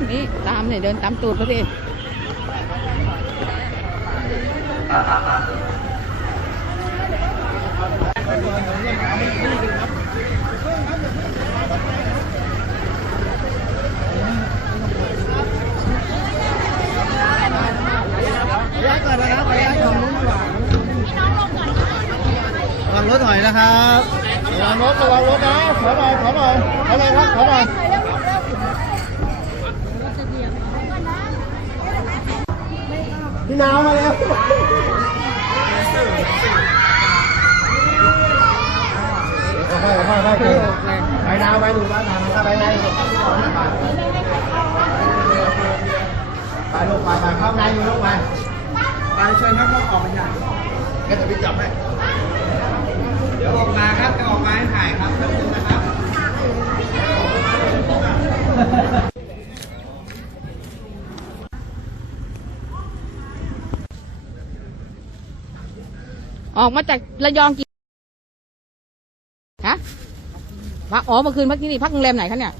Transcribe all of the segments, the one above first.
นนี้ตามเนี่ยเดินตามตูดเขาดิย้ายก่อนนะครับขอย้ายของนู้นก่อนระวังรถถอยนะครับระวังรถระวังรถนะ ขอหน่อยขอหน่อยขอหน่อยครับขอหน่อยพี่นาวมาแล้วค่อยๆค่อยๆค่อยๆไปนาวไปดูบ้านทางนะครับไปในไปลูกไปไปเข้าในอยู่ลูกไปไปเชิญครับต้องออกมาใหญ่ก็จะไปจับให้เดี๋ยวออกมาครับจะออกมาให้ถ่ายครับแป๊บนึงนะครับ ออกมาจากระยองกี่ฮะพักอ๋อเมื่อคืนพักที่นี่พักโรงแรมไหนคะเนี่ย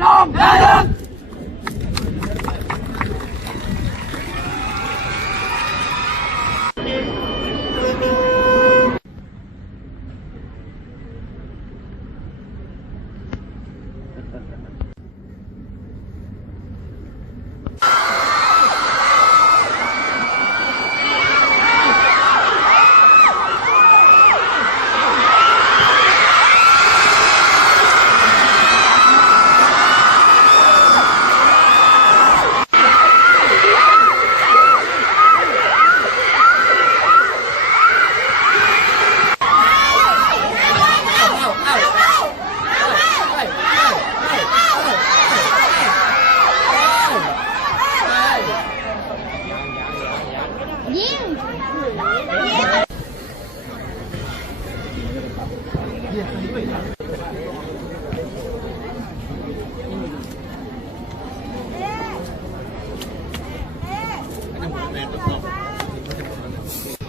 Ordnung! Ja,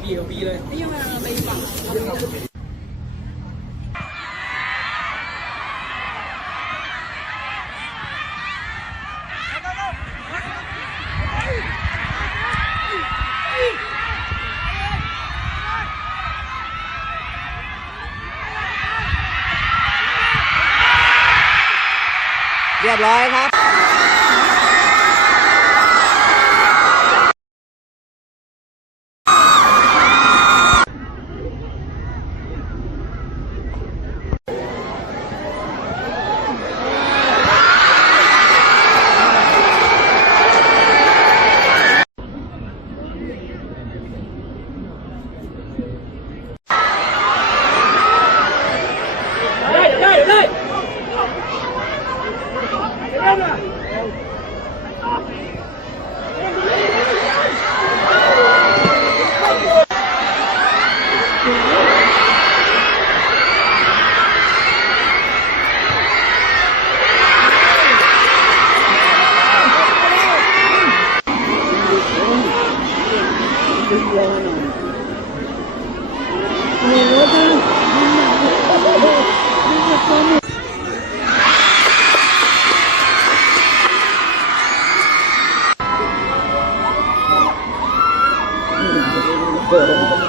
กี่กว่าปีเลย นี่มาไปฝั่งเรียบร้อยครับ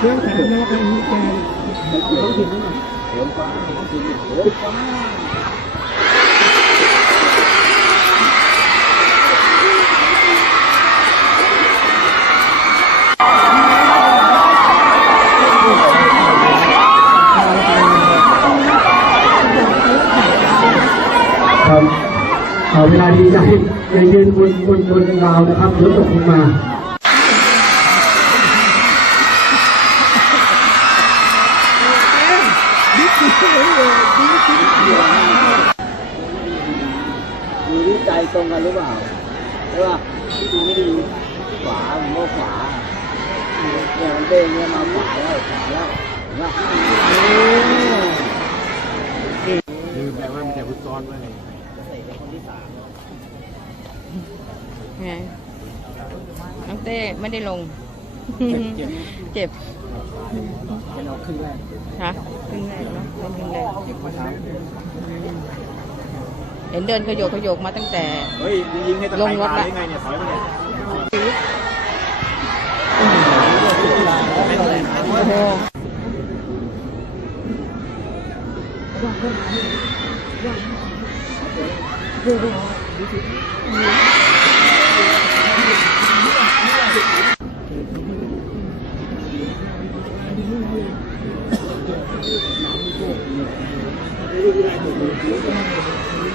ครับเอาเวลาดีใจอย่ายืนบนบนบนราวนะครับเดี๋ยวตกลงมา ดูที่ใจ ตรงกันหรือเปล่าใช่ป่ะที่ดูไม่ดีขวาผมว่าขวาเนี่ยมันเด้งเนี่ยมาขวาแล้วขวาแล้วเห็นป่ะคือแปลว่ามันจะฟุตซ้อนไว้ไงน้องเต้ไม่ได้ลง เจ็บเป็นเอาขึ้นแรกฮะขึ้นแรกเนาะเล่นขึ้นแรก เห็นเดินขยโยกขยโยกมาตั้งแต่ เฮ้ยยิงให้ตะลไคงร้รถมาละได้ไงเนี่ยถอยมาเนี่ยโอ้โห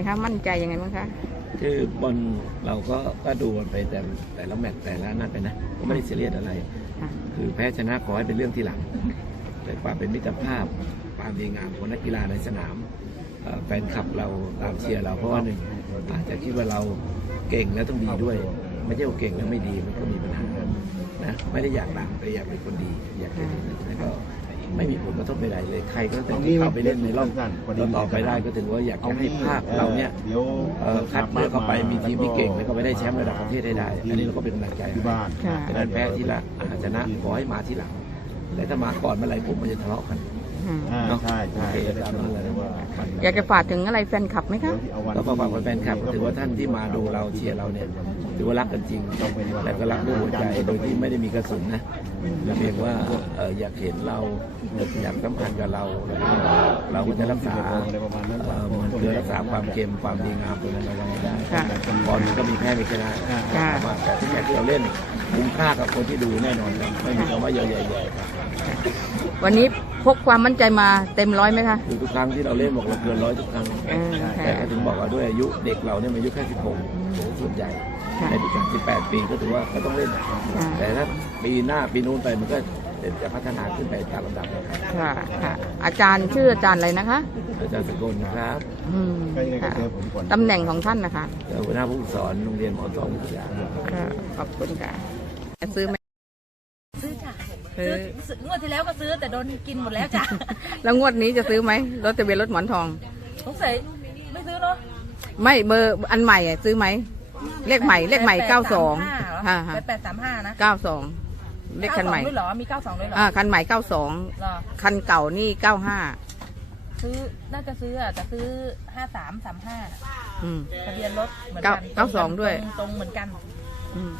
งคะ มั่นใจยังไงบ้างคะ คือบอลเราก็ก็ดูมันไปแต่แต่ละแมตช์แต่ละนัดไปนะก็ไม่ได้เสียเรียสอะไร ค่ะ คือแพ้ชนะขอให้เป็นเรื่องที่หลัง แต่ความเป็นมิตรภาพความดีงามของนักกีฬาในสนามเอ่อแฟนคลับเราตามเชียร์เราเพราะว่าหนึ่งอาจจะคิดว่าเราเก่งแล้วต้องดีด้วย ไม่ใช่ว่าเก่งแล้วไม่ดีมันก็มีปัญหานะไม่ได้อยากดังแต่อยากเป็นคนดีอยากเป็นแล้วก็ ไม่มีผลกระทบใดๆเลยใครก็แต่ที่เข้าไปเล่นในรอบต่อๆไปได้ก็ถือว่าอยากจะให้ภาพเราเนี่ยเดี๋ยวเอ่อคัดเลือกเข้าไปมีทีมที่เก่งแล้วก็ไปได้แชมป์ระดับประเทศให้ได้ อันนี้เราก็เป็นกำลังใจที่บ้านค่ะดังนั้นแพ้ทีละอาจชนะขอให้มาทีหลังแต่ถ้ามาก่อนเมื่อไหร่ผมมันจะทะเลาะกัน อืมอ่าเนาะใช่ใช่โอเคตามนั้นเลยว่ามันอยากจะฝากถึงอะไรแฟนคลับไหมคะเอาวันก็ฝากแฟนคลับถือว่าท่านที่มาดูเราเชียร์เราเนี่ยถือว่ารักกันจริงและก็รักด้วยหัวใจโดยที่ไม่ได้มีกระสุนนะเพียงว่าเอ่ออยากเห็นเราอยากสัมพันธ์กับเราแล้วก็เราก็จะรักษาเอ่อมันคือรักษาความเค็มความดีงามตรงนั้นเอาไว้ให้ได้ค่ะบอลก็มีแพ้มีชนะค่ะ ว่าแต่ที่แรกที่เราเล่นคุ้มค่ากับคนที่ดูแน่นอนครับไม่มีคำว่าเยอะๆครับ วันนี้ พกความมั่นใจมาเต็มร้อยไหมคะ คือทุกครั้งที่เราเล่นบอกเราเกินร้อยทุกครั้งอืมค่ะแต่ก็ถึงบอกว่าด้วยอายุเด็กเราเนี่ยมันอายุแค่ 16 ส่วนใหญ่ค่ะในปีการ18 ปีก็ถือว่าก็ต้องเล่นแต่ถ้าปีหน้าปีนู้นไปมันก็เดี๋ยวจะพัฒนาขึ้นไปตามลำดับนะครับค่ะค่ะ อาจารย์ชื่ออาจารย์อะไรนะคะอาจารย์สกลนะครับอืมค่ะตำแหน่งของท่านนะคะหัวหน้าผู้ฝึกสอนโรงเรียนหมอสองวิทยาครับค่ะขอบคุณค่ะจะซื้อไหมซื้อจ้ะ ซื้ซื้ออซื้องวดที่แล้วก็ซื้อแต่โดนกินหมดแล้วจ้ะแล้วงวดนี้จะซื้อไหมรถทะเบียนรถหมอนทอง สงสัยไม่ซื้อเนาะไม่เบอร์อันใหม่อะซื้อไหม เลขใหม่เลขใหม่เก้าสองค่ะค่ะแปดสามห้านะเก้าสองเลขคันใหม่92ด้วยเหรอมีเก้าสองด้วยเหรออ่าคันใหม่เก้าสองเหรอคันเก่านี่เก้าห้าซื้อน่าจะซื้ออะจะซื้อห้าสามสามห้าอืม ทะเบียนรถเหมือนเก้ากันเก้าสองด้วย ตรงตรงเหมือนกันอืม